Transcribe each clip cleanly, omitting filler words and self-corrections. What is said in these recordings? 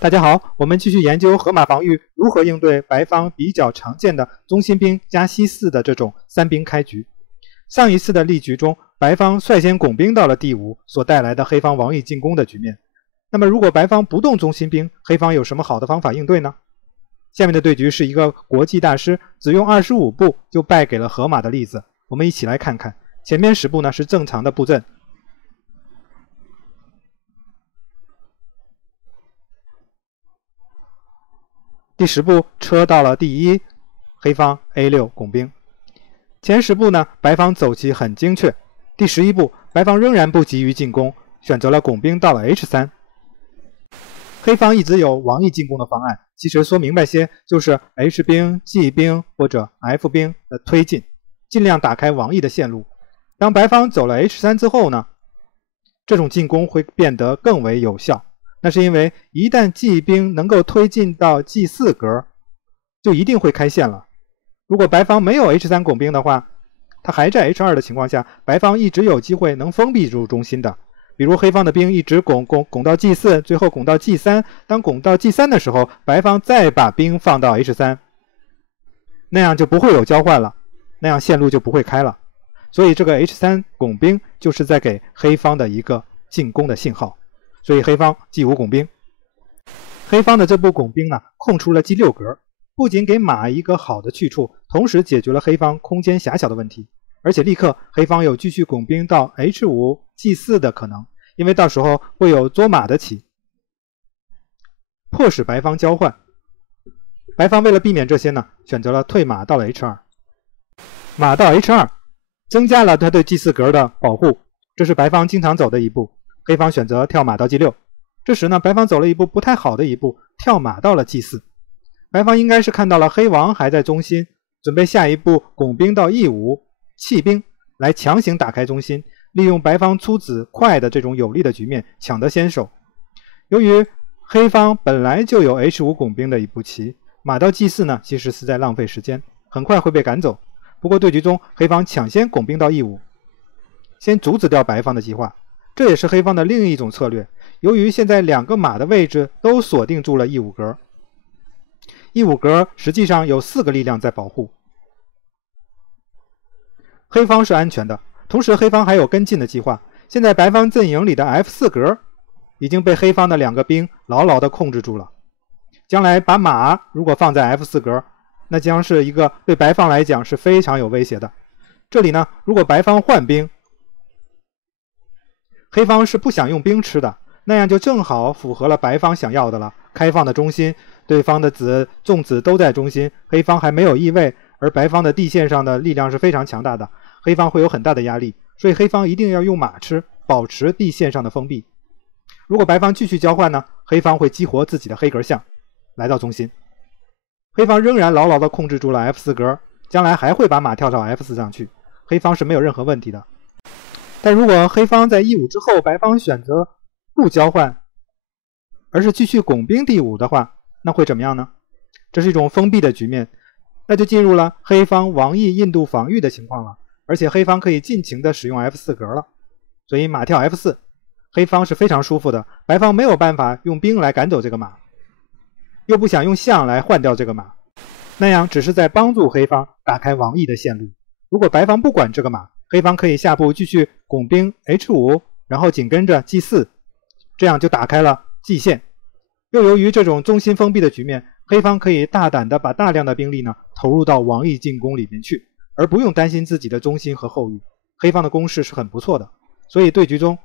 大家好，我们继续研究河马防御如何应对白方比较常见的中心兵加西4的这种三兵开局。上一次的例局中，白方率先拱兵到了第5，所带来的黑方王毅进攻的局面。那么如果白方不动中心兵，黑方有什么好的方法应对呢？下面的对局是一个国际大师只用25步就败给了河马的例子，我们一起来看看。前面10步呢是正常的布阵。第10步车到了第1，黑方 A6 拱兵。前10步呢，白方走棋很精确。第11步，白方仍然不急于进攻，选择了拱兵到了 H3。黑方一直有王毅进攻的方案，其实说明白些就是 H 兵、G 兵或者 F 兵的推进，尽量打开王毅的线路。当白方走了 H3 之后呢，这种进攻会变得更为有效。那是因为一旦 G 兵能够推进到 G4 格，就一定会开线了。如果白方没有 H3 拱兵的话，他还在 H2 的情况下，白方一直有机会能封闭住中心的。比如黑方的兵一直拱到 G4， 最后拱到 G3， 当拱到 G3 的时候，白方再把兵放到 H3， 那样就不会有交换了，那样线路就不会开了。所以这个 H3 拱兵就是在给黑方的一个进攻的信号。所以黑方 G5 拱兵，黑方的这步拱兵呢，空出了 G6 格，不仅给马一个好的去处，同时解决了黑方空间狭小的问题，而且立刻黑方有继续拱兵到 H5 G4 的可能，因为到时候会有捉马的棋，迫使白方交换。白方为了避免这些呢，选择了退马到了 H2， 马到 H2 增加了他对 G4 格的保护，这是白方经常走的一步。黑方选择跳马到 G6， 这时呢，白方走了一步不太好的一步，跳马到了 G4。白方应该是看到了黑王还在中心，准备下一步拱兵到 E5， 弃兵来强行打开中心，利用白方出子快的这种有利的局面抢得先手。由于黑方本来就有 H5 拱兵的一步棋，马到 G4 呢，其实是在浪费时间，很快会被赶走。不过对局中黑方抢先拱兵到 E5， 先阻止掉白方的计划。这也是黑方的另一种策略。由于现在两个马的位置都锁定住了 E5 格，E5 格实际上有4个力量在保护，黑方是安全的。同时黑方还有跟进的计划。现在白方阵营里的 F4 格已经被黑方的2个兵牢牢地控制住了。将来把马如果放在 F4 格，那将是一个对白方来讲是非常有威胁的。这里呢，如果白方换兵，黑方是不想用兵吃的，那样就正好符合了白方想要的了。开放的中心，对方的众子都在中心，黑方还没有易位，而白方的地线上的力量是非常强大的，黑方会有很大的压力，所以黑方一定要用马吃，保持地线上的封闭。如果白方继续交换呢，黑方会激活自己的黑格象，来到中心。黑方仍然牢牢地控制住了 F4 格，将来还会把马跳到 F4 上去，黑方是没有任何问题的。但如果黑方在 E5 之后，白方选择不交换，而是继续拱兵第5的话，那会怎么样呢？这是一种封闭的局面，那就进入了黑方王毅印度防御的情况了，而且黑方可以尽情的使用 F4 格了。所以马跳 F4， 黑方是非常舒服的，白方没有办法用兵来赶走这个马，又不想用象来换掉这个马，那样只是在帮助黑方打开王毅的线路。如果白方不管这个马，黑方可以下步继续拱兵 H5， 然后紧跟着 G4， 这样就打开了 G 线。又由于这种中心封闭的局面，黑方可以大胆的把大量的兵力呢投入到王毅进攻里面去，而不用担心自己的中心和后域。黑方的攻势是很不错的，所以对局中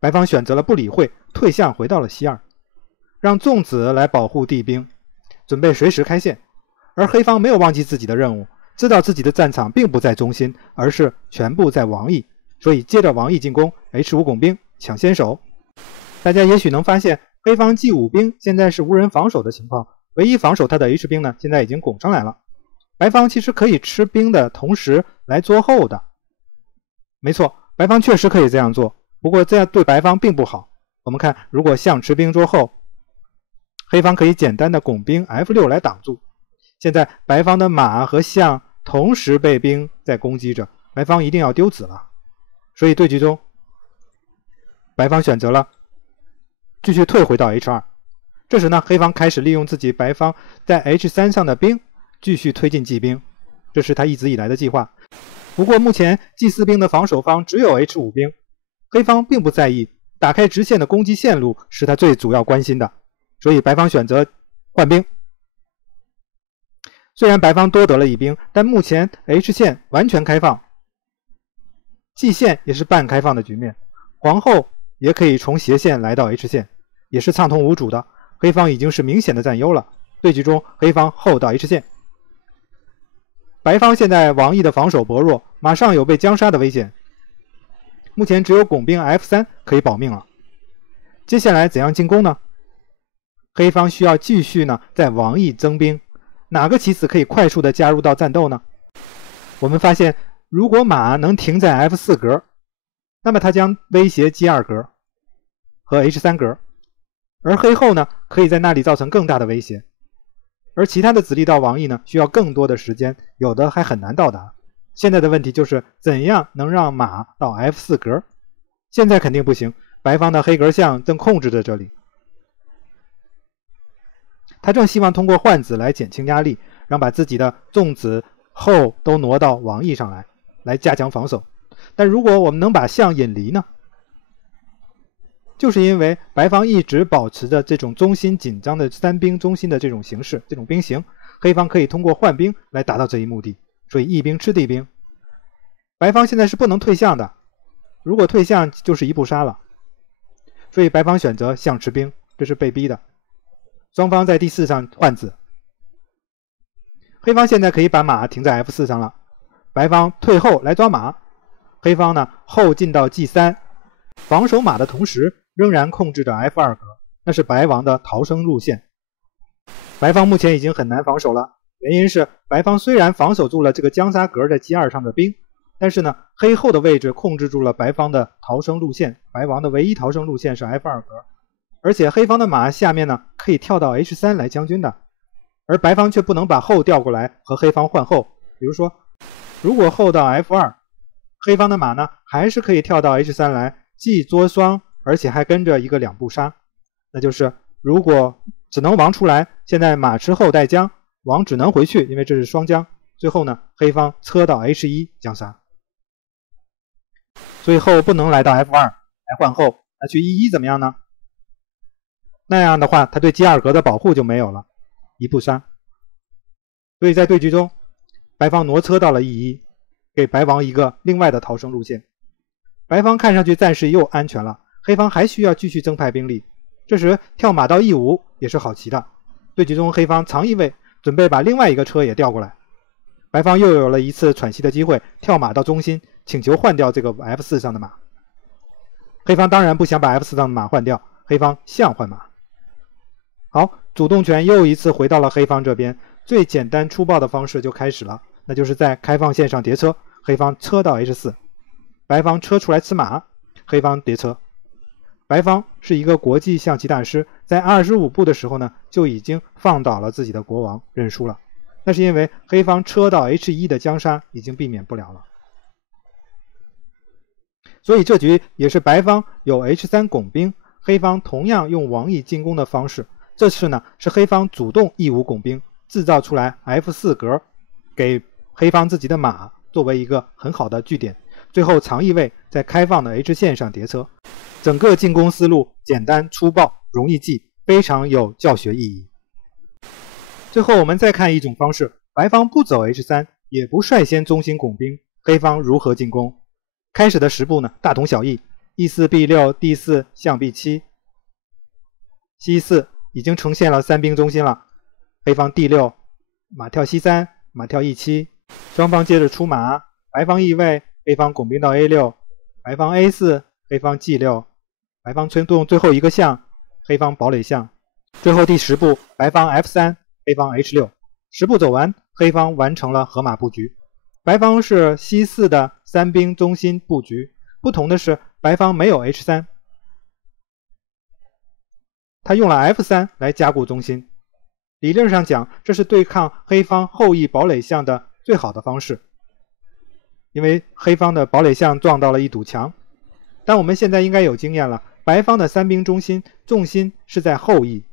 白方选择了不理会，退象回到了西2，让众子来保护地兵，准备随时开线。而黑方没有忘记自己的任务，知道自己的战场并不在中心，而是全部在王毅，所以接着王毅进攻 H5 拱兵抢先手。大家也许能发现黑方 G5 兵现在是无人防守的情况，唯一防守他的 H 兵呢现在已经拱上来了。白方其实可以吃兵的同时来捉后的，没错，白方确实可以这样做，不过这样对白方并不好。我们看，如果象吃兵捉后，黑方可以简单的拱兵 F6 来挡住。现在白方的马和象同时被兵在攻击着，白方一定要丢子了。所以对局中，白方选择了继续退回到 H2，这时呢，黑方开始利用自己白方在 H3 上的兵继续推进 G 兵，这是他一直以来的计划。不过目前 G4 兵的防守方只有 H5 兵，黑方并不在意，打开直线的攻击线路是他最主要关心的，所以白方选择换兵。虽然白方多得了一兵，但目前 H 线完全开放， G 线也是半开放的局面，皇后也可以从斜线来到 H 线，也是畅通无阻的。黑方已经是明显的占优了。对局中，黑方后到 H 线，白方现在王毅的防守薄弱，马上有被将杀的危险。目前只有拱兵 F3 可以保命了。接下来怎样进攻呢？黑方需要继续呢在王毅增兵，哪个棋子可以快速的加入到战斗呢？我们发现，如果马能停在 F4 格，那么它将威胁 G2 格和 H3 格，而黑后呢可以在那里造成更大的威胁。而其他的子力到王毅呢需要更多的时间，有的还很难到达。现在的问题就是怎样能让马到 F4 格？现在肯定不行，白方的黑格象正控制着这里。他正希望通过换子来减轻压力，让把自己的纵子后都挪到王毅上来加强防守。但如果我们能把象引离呢？就是因为白方一直保持着这种中心紧张的三兵中心的这种形式，这种兵形，黑方可以通过换兵来达到这一目的，所以一兵吃地兵。白方现在是不能退象的，如果退象就是一步杀了，所以白方选择象吃兵，这是被逼的。双方在第4上换子，黑方现在可以把马停在 F4 上了，白方退后来抓马，黑方呢后进到 G3， 防守马的同时仍然控制着 F2 格，那是白王的逃生路线。白方目前已经很难防守了，原因是白方虽然防守住了这个将杀格在 G2 上的兵，但是呢黑后的位置控制住了白方的逃生路线，白王的唯一逃生路线是 F2 格，而且黑方的马下面呢可以跳到 H3 来将军的，而白方却不能把后调过来和黑方换后。比如说，如果后到 F2， 黑方的马呢还是可以跳到 H3 来，既捉双，而且还跟着一个两步杀。那就是如果只能王出来，现在马吃后带将，王只能回去，因为这是双将。最后呢，黑方车到 H1 将杀，所以后不能来到 F2 来换后，那去 E1 怎么样呢？那样的话，他对 G2 格的保护就没有了，一步杀。所以在对局中，白方挪车到了 E1， 给白王一个另外的逃生路线。白方看上去暂时又安全了，黑方还需要继续增派兵力。这时跳马到 E5 也是好棋的。对局中黑方藏一位，准备把另外一个车也调过来。白方又有了一次喘息的机会，跳马到中心，请求换掉这个 F4 上的马。黑方当然不想把 F4 上的马换掉，黑方象换马。好，主动权又一次回到了黑方这边，最简单粗暴的方式就开始了，那就是在开放线上叠车，黑方车到 H4， 白方车出来吃马，黑方叠车。白方是一个国际象棋大师，在25步的时候呢，就已经放倒了自己的国王，认输了。那是因为黑方车到 H1 的将杀已经避免不了了。所以这局也是白方有 H3 拱兵，黑方同样用王毅进攻的方式。这次呢是黑方主动 E5 拱兵，制造出来 F4 格，给黑方自己的马作为一个很好的据点。最后藏一位在开放的 H 线上叠车，整个进攻思路简单粗暴，容易记，非常有教学意义。最后我们再看一种方式，白方不走 H3， 也不率先中心拱兵，黑方如何进攻？开始的10步呢大同小异， E4 B6 D4 象 B7 C4 已经呈现了三兵中心了。黑方 D6 马跳 C3 马跳 E7， 双方接着出马，白方易位，黑方拱兵到 A6， 白方 A4， 黑方 G6， 白方推动最后一个象，黑方堡垒象。最后第10步，白方 F3， 黑方 H6。 10步走完，黑方完成了河马布局。白方是 C4 的三兵中心布局，不同的是白方没有 H3， 他用了 F3 来加固中心。理论上讲，这是对抗黑方后翼堡垒象的最好的方式，因为黑方的堡垒象撞到了一堵墙。但我们现在应该有经验了，白方的三兵中心重心是在后翼，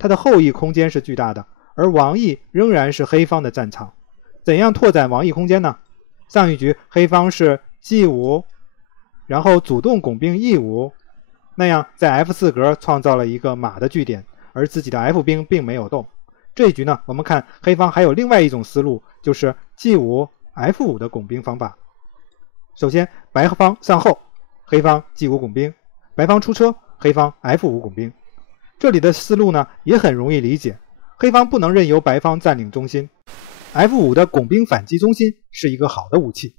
它的后翼空间是巨大的，而王翼仍然是黑方的战场。怎样拓展王翼空间呢？上一局黑方是 G5， 然后主动拱兵 E5， 那样在 F4 格创造了一个马的据点，而自己的 F 兵并没有动。这一局呢，我们看黑方还有另外一种思路，就是 G5 F5 的拱兵方法。首先白方上后，黑方 G5 拱兵，白方出车，黑方 F5 拱兵。这里的思路呢也很容易理解，黑方不能任由白方占领中心， F5 的拱兵反击中心是一个好的武器。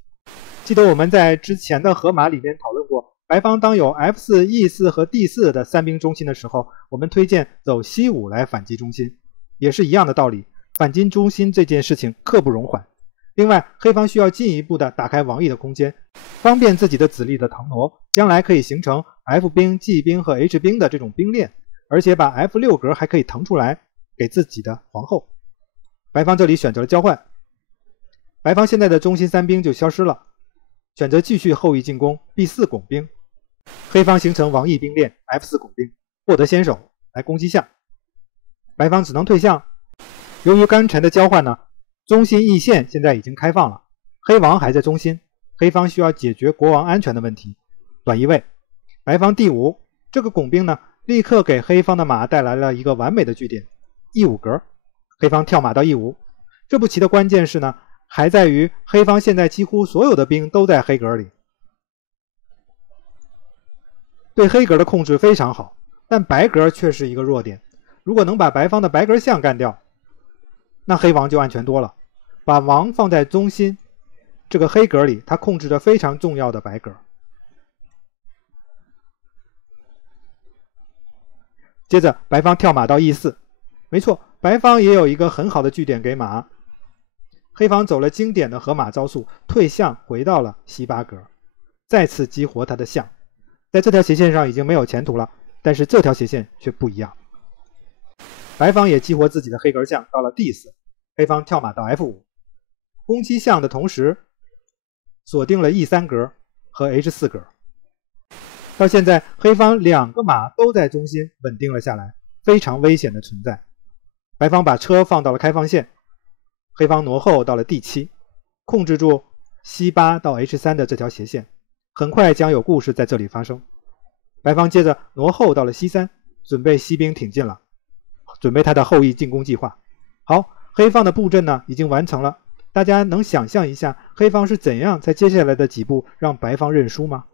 记得我们在之前的河马里面讨论过，白方当有 F4、E4 和 D4 的三兵中心的时候，我们推荐走西5来反击中心，也是一样的道理，反击中心这件事情刻不容缓。另外，黑方需要进一步的打开王翼的空间，方便自己的子力的腾挪，将来可以形成 F 兵、G 兵和 H 兵的这种兵链，而且把 F6 格还可以腾出来给自己的皇后。白方这里选择了交换，白方现在的中心三兵就消失了，选择继续后翼进攻 B4 拱兵，黑方形成王翼兵链 F4 拱兵，获得先手来攻击象，白方只能退象。由于刚才的交换呢，中心翼线现在已经开放了，黑王还在中心，黑方需要解决国王安全的问题，短移位。白方D5，这个拱兵呢，立刻给黑方的马带来了一个完美的据点 E5 格，黑方跳马到 E5。这步棋的关键是呢，还在于黑方现在几乎所有的兵都在黑格里，对黑格的控制非常好，但白格却是一个弱点。如果能把白方的白格象干掉，那黑王就安全多了。把王放在中心这个黑格里，他控制着非常重要的白格。接着白方跳马到 E4， 没错，白方也有一个很好的据点给马。黑方走了经典的河马招数，退象回到了西8格，再次激活他的象。在这条斜线上已经没有前途了，但是这条斜线却不一样。白方也激活自己的黑格象到了 D4， 黑方跳马到 F5， 攻击象的同时锁定了 E3 格和 H4 格。到现在黑方两个马都在中心稳定了下来，非常危险的存在。白方把车放到了开放线，黑方挪后到了 D7， 控制住西8到 H3 的这条斜线，很快将有故事在这里发生。白方接着挪后到了西3，准备西兵挺进了，准备他的后翼进攻计划。好，黑方的布阵呢已经完成了，大家能想象一下黑方是怎样在接下来的几步让白方认输吗？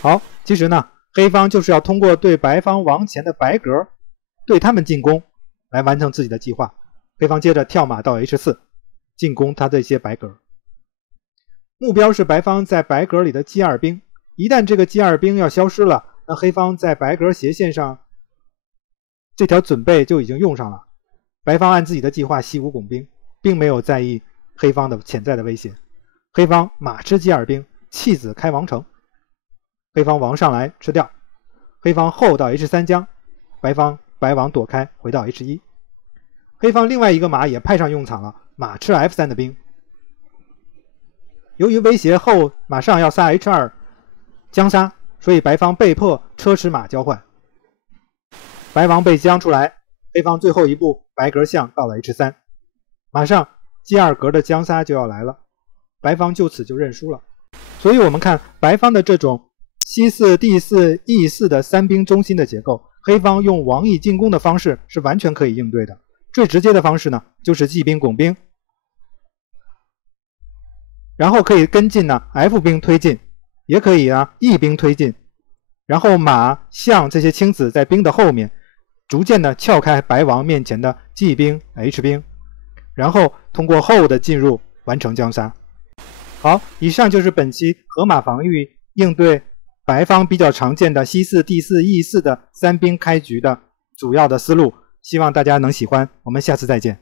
好，其实呢，黑方就是要通过对白方王前的白格对他们进攻来完成自己的计划。黑方接着跳马到 H4， 进攻他这些白格。目标是白方在白格里的 G2 兵，一旦这个 G2 兵要消失了，那黑方在白格斜线上这条准备就已经用上了。白方按自己的计划西5拱兵，并没有在意黑方的潜在的威胁。黑方马吃 G2 兵，弃子开王城，黑方王上来吃掉，黑方后到 H3 将，白王躲开回到 H1。黑方另外一个马也派上用场了，马吃 F3 的兵。由于威胁后马上要杀 H2 将杀，所以白方被迫车吃马交换。白王被将出来，黑方最后一步白格象到了 H3， 马上 G2 格的将杀就要来了，白方就此就认输了。所以我们看白方的这种西4、D4、E4 的三兵中心的结构，黑方用王翼进攻的方式是完全可以应对的。最直接的方式呢，就是 G 兵拱兵，然后可以跟进呢 F 兵推进，也可以啊 E 兵推进，然后马、象这些青子在兵的后面，逐渐的撬开白王面前的 G 兵、H 兵，然后通过后的进入完成将杀。好，以上就是本期河马防御应对白方比较常见的西4、D4、E4 的三兵开局的主要的思路，希望大家能喜欢，我们下次再见。